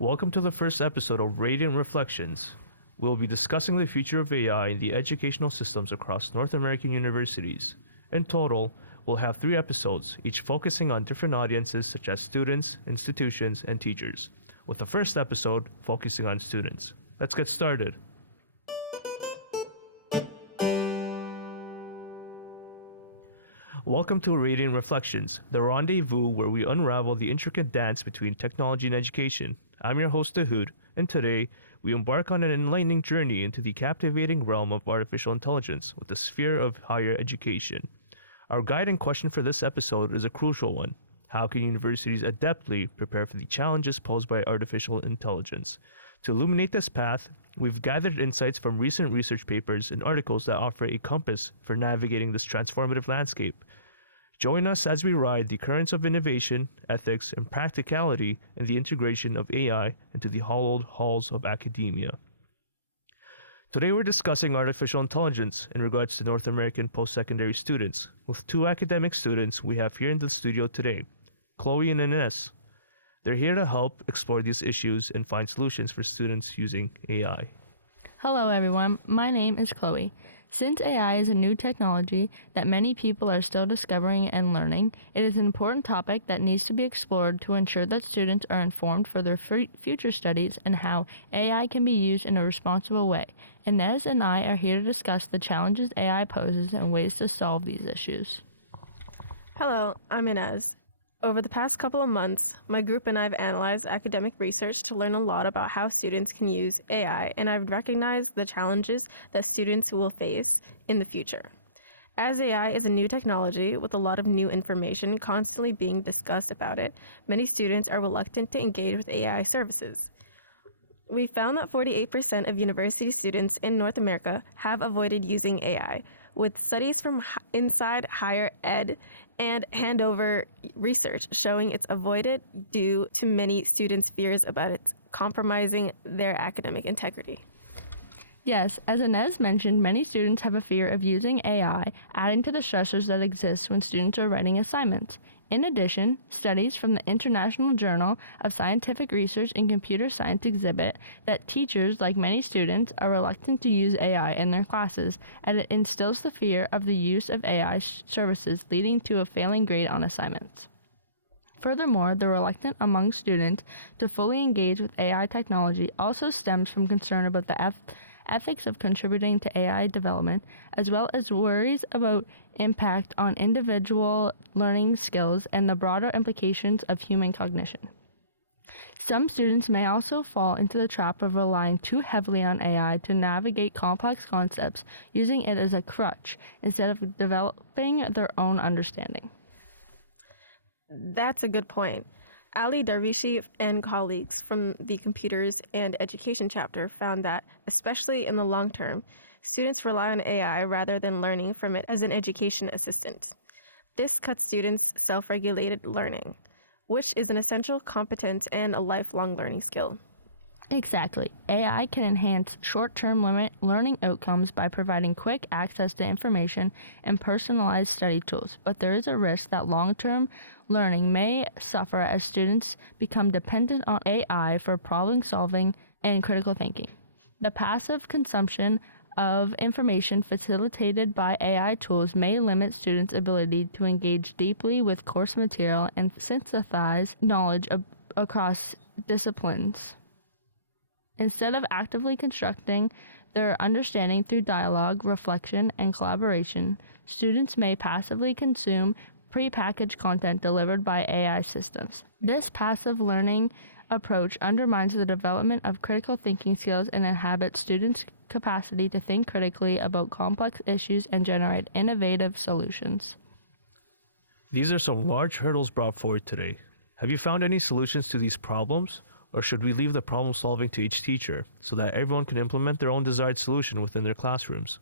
Welcome to the first episode of Radiant Reflections. We'll be discussing the future of AI in the educational systems across North American universities. In total, we'll have 3 episodes, each focusing on different audiences such as students, institutions, and teachers, with the first episode focusing on students. Let's get started. Welcome to Radiant Reflections, the rendezvous where we unravel the intricate dance between technology and education. I'm your host Dahud, and today we embark on an enlightening journey into the captivating realm of artificial intelligence with the sphere of higher education. Our guiding question for this episode is a crucial one. How can universities adeptly prepare for the challenges posed by artificial intelligence? To illuminate this path, we've gathered insights from recent research papers and articles that offer a compass for navigating this transformative landscape. Join us as we ride the currents of innovation, ethics, and practicality in the integration of AI into the hallowed halls of academia. Today we're discussing artificial intelligence in regards to North American post-secondary students, with 2 academic students we have here in the studio today, Chloe and Ines. They're here to help explore these issues and find solutions for students using AI. Hello everyone, my name is Chloe. Since AI is a new technology that many people are still discovering and learning, it is an important topic that needs to be explored to ensure that students are informed for their future studies and how AI can be used in a responsible way. Ines and I are here to discuss the challenges AI poses and ways to solve these issues. Hello, I'm Ines. Over the past couple of months, my group and I have analyzed academic research to learn a lot about how students can use AI, and I've recognized the challenges that students will face in the future. As AI is a new technology with a lot of new information constantly being discussed about it, many students are reluctant to engage with AI services. We found that 48% of university students in North America have avoided using AI, with studies from inside higher ed and handover research showing it's avoided due to many students' fears about it compromising their academic integrity. Yes, as Ines mentioned, many students have a fear of using AI, adding to the stressors that exist when students are writing assignments. In addition, studies from the International Journal of Scientific Research in Computer Science exhibit that teachers, like many students, are reluctant to use AI in their classes, as it instills the fear of the use of AI services, leading to a failing grade on assignments. Furthermore, the reluctance among students to fully engage with AI technology also stems from concern about the ethics of contributing to AI development, as well as worries about impact on individual learning skills and the broader implications of human cognition. Some students may also fall into the trap of relying too heavily on AI to navigate complex concepts, using it as a crutch instead of developing their own understanding. That's a good point. Ali Darvishi and colleagues from the Computers and Education chapter found that, especially in the long term, students rely on AI rather than learning from it as an education assistant. This cuts students' self-regulated learning, which is an essential competence and a lifelong learning skill. Exactly. AI can enhance short-term learning outcomes by providing quick access to information and personalized study tools, but there is a risk that long-term learning may suffer as students become dependent on AI for problem-solving and critical thinking. The passive consumption of information facilitated by AI tools may limit students' ability to engage deeply with course material and synthesize knowledge across disciplines. Instead of actively constructing their understanding through dialogue, reflection, and collaboration, students may passively consume prepackaged content delivered by AI systems. This passive learning approach undermines the development of critical thinking skills and inhibits students' capacity to think critically about complex issues and generate innovative solutions. These are some large hurdles brought forward today. Have you found any solutions to these problems? Or should we leave the problem solving to each teacher so that everyone can implement their own desired solution within their classrooms?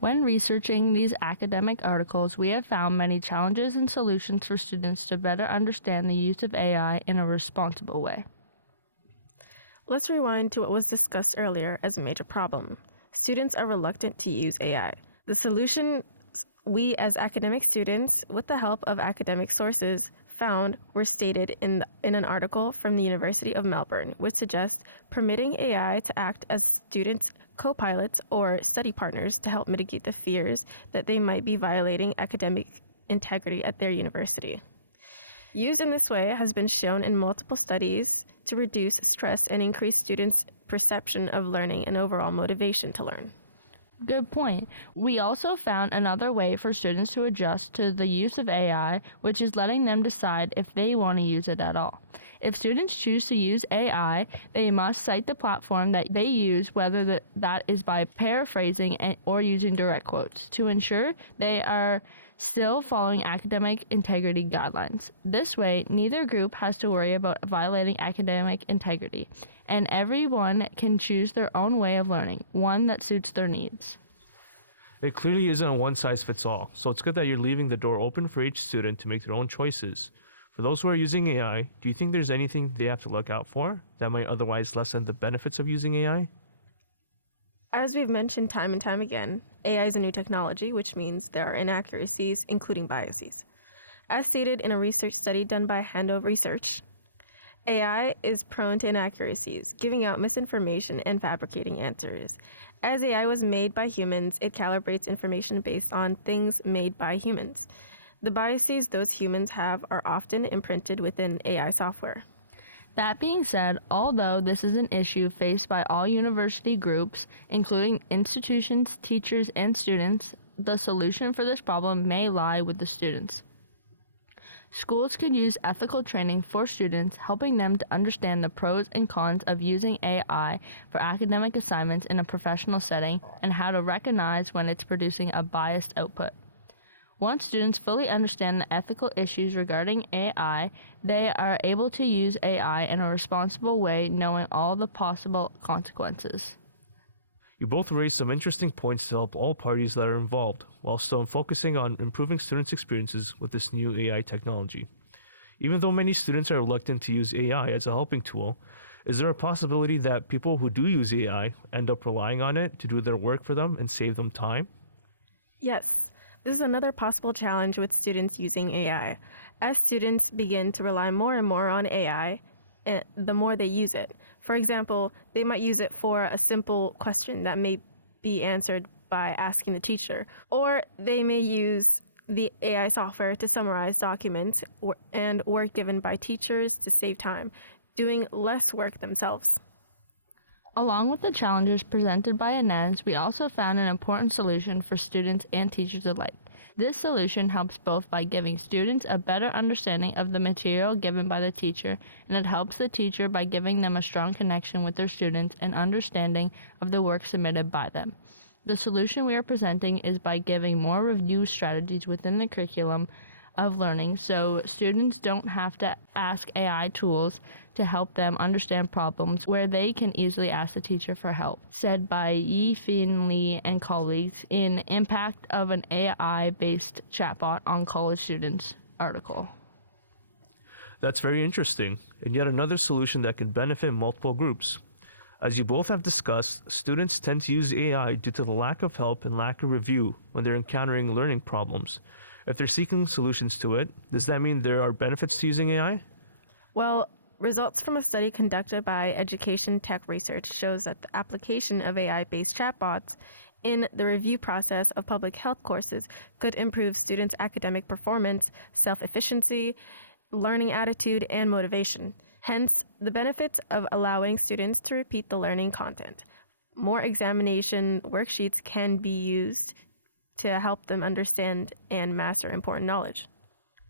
When researching these academic articles, we have found many challenges and solutions for students to better understand the use of AI in a responsible way. Let's rewind to what was discussed earlier as a major problem. Students are reluctant to use AI. The solution we as academic students, with the help of academic sources, found were stated in an article from the University of Melbourne, which suggests permitting AI to act as students' co-pilots or study partners to help mitigate the fears that they might be violating academic integrity at their university. Used in this way has been shown in multiple studies to reduce stress and increase students' perception of learning and overall motivation to learn. Good point. We also found another way for students to adjust to the use of AI, which is letting them decide if they want to use it at all. If students choose to use AI, they must cite the platform that they use, whether that is by paraphrasing or using direct quotes, to ensure they are still following academic integrity guidelines. This way, neither group has to worry about violating academic integrity, and everyone can choose their own way of learning, one that suits their needs. It clearly isn't a one-size-fits-all, so it's good that you're leaving the door open for each student to make their own choices. For those who are using AI, do you think there's anything they have to look out for that might otherwise lessen the benefits of using AI? As we've mentioned time and time again, AI is a new technology, which means there are inaccuracies, including biases. As stated in a research study done by Hando Research, AI is prone to inaccuracies, giving out misinformation and fabricating answers. As AI was made by humans, it calibrates information based on things made by humans. The biases those humans have are often imprinted within AI software. That being said, although this is an issue faced by all university groups, including institutions, teachers, and students, the solution for this problem may lie with the students. Schools could use ethical training for students, helping them to understand the pros and cons of using AI for academic assignments in a professional setting and how to recognize when it's producing a biased output. Once students fully understand the ethical issues regarding AI, they are able to use AI in a responsible way, knowing all the possible consequences. You both raised some interesting points to help all parties that are involved, while still focusing on improving students' experiences with this new AI technology. Even though many students are reluctant to use AI as a helping tool, is there a possibility that people who do use AI end up relying on it to do their work for them and save them time? Yes, this is another possible challenge with students using AI. As students begin to rely more and more on AI, the more they use it. For example, they might use it for a simple question that may be answered by asking the teacher, or they may use the AI software to summarize documents and work given by teachers to save time, doing less work themselves. Along with the challenges presented by Ines, we also found an important solution for students and teachers alike. This solution helps both by giving students a better understanding of the material given by the teacher, and it helps the teacher by giving them a strong connection with their students and understanding of the work submitted by them. The solution we are presenting is by giving more review strategies within the curriculum of learning, so students don't have to ask AI tools to help them understand problems where they can easily ask the teacher for help, said by Yi Fin Lee and colleagues in Impact of an AI-based chatbot on college students article. That's very interesting, and yet another solution that can benefit multiple groups. As you both have discussed, students tend to use AI due to the lack of help and lack of review when they're encountering learning problems. If they're seeking solutions to it, does that mean there are benefits to using AI? Well, results from a study conducted by Education Tech Research shows that the application of AI-based chatbots in the review process of public health courses could improve students' academic performance, self-efficiency, learning attitude, and motivation. Hence, the benefits of allowing students to repeat the learning content. More examination worksheets can be used to help them understand and master important knowledge.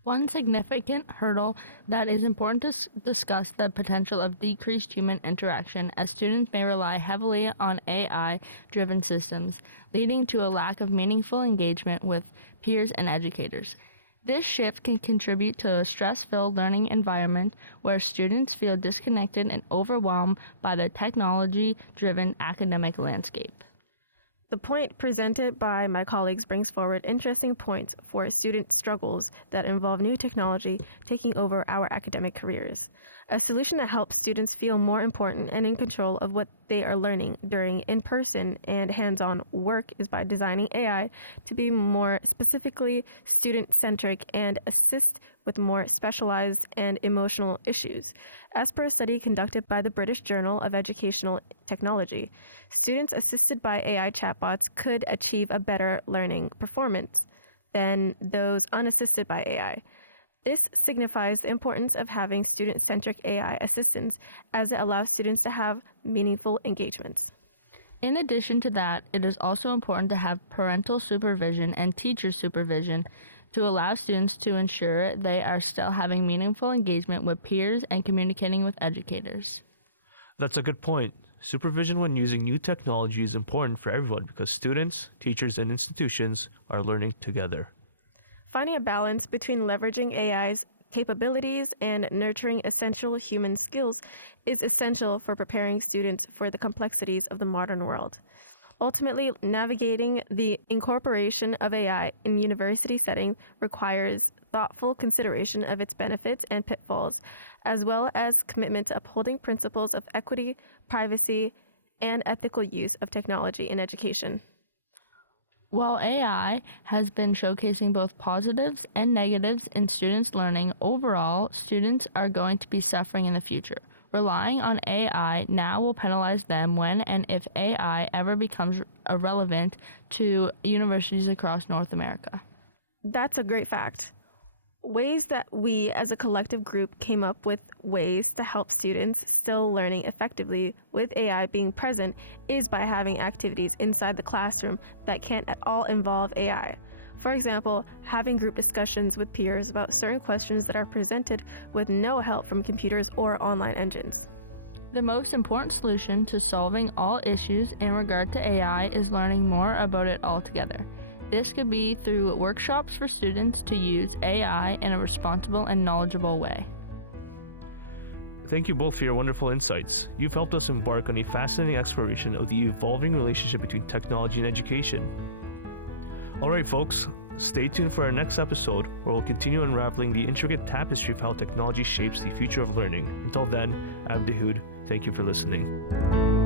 One significant hurdle that is important to discuss the potential of decreased human interaction, as students may rely heavily on AI-driven systems, leading to a lack of meaningful engagement with peers and educators. This shift can contribute to a stress-filled learning environment where students feel disconnected and overwhelmed by the technology-driven academic landscape. The point presented by my colleagues brings forward interesting points for student struggles that involve new technology taking over our academic careers. A solution that helps students feel more important and in control of what they are learning during in-person and hands-on work is by designing AI to be more specifically student-centric and assist with more specialized and emotional issues. As per a study conducted by the British Journal of Educational Technology, students assisted by AI chatbots could achieve a better learning performance than those unassisted by AI. This signifies the importance of having student-centric AI assistance, as it allows students to have meaningful engagements. In addition to that, it is also important to have parental supervision and teacher supervision to allow students to ensure they are still having meaningful engagement with peers and communicating with educators. That's a good point. Supervision when using new technology is important for everyone because students, teachers, and institutions are learning together. Finding a balance between leveraging AI's capabilities and nurturing essential human skills is essential for preparing students for the complexities of the modern world. Ultimately, navigating the incorporation of AI in university setting requires thoughtful consideration of its benefits and pitfalls, as well as commitment to upholding principles of equity, privacy, and ethical use of technology in education. While AI has been showcasing both positives and negatives in students' learning, overall, students are going to be suffering in the future. Relying on AI now will penalize them when and if AI ever becomes irrelevant to universities across North America. That's a great fact. Ways that we as a collective group came up with ways to help students still learning effectively with AI being present is by having activities inside the classroom that can't at all involve AI. For example, having group discussions with peers about certain questions that are presented with no help from computers or online engines. The most important solution to solving all issues in regard to AI is learning more about it altogether. This could be through workshops for students to use AI in a responsible and knowledgeable way. Thank you both for your wonderful insights. You've helped us embark on a fascinating exploration of the evolving relationship between technology and education. Alright folks, stay tuned for our next episode where we'll continue unraveling the intricate tapestry of how technology shapes the future of learning. Until then, I'm Dahud. Thank you for listening.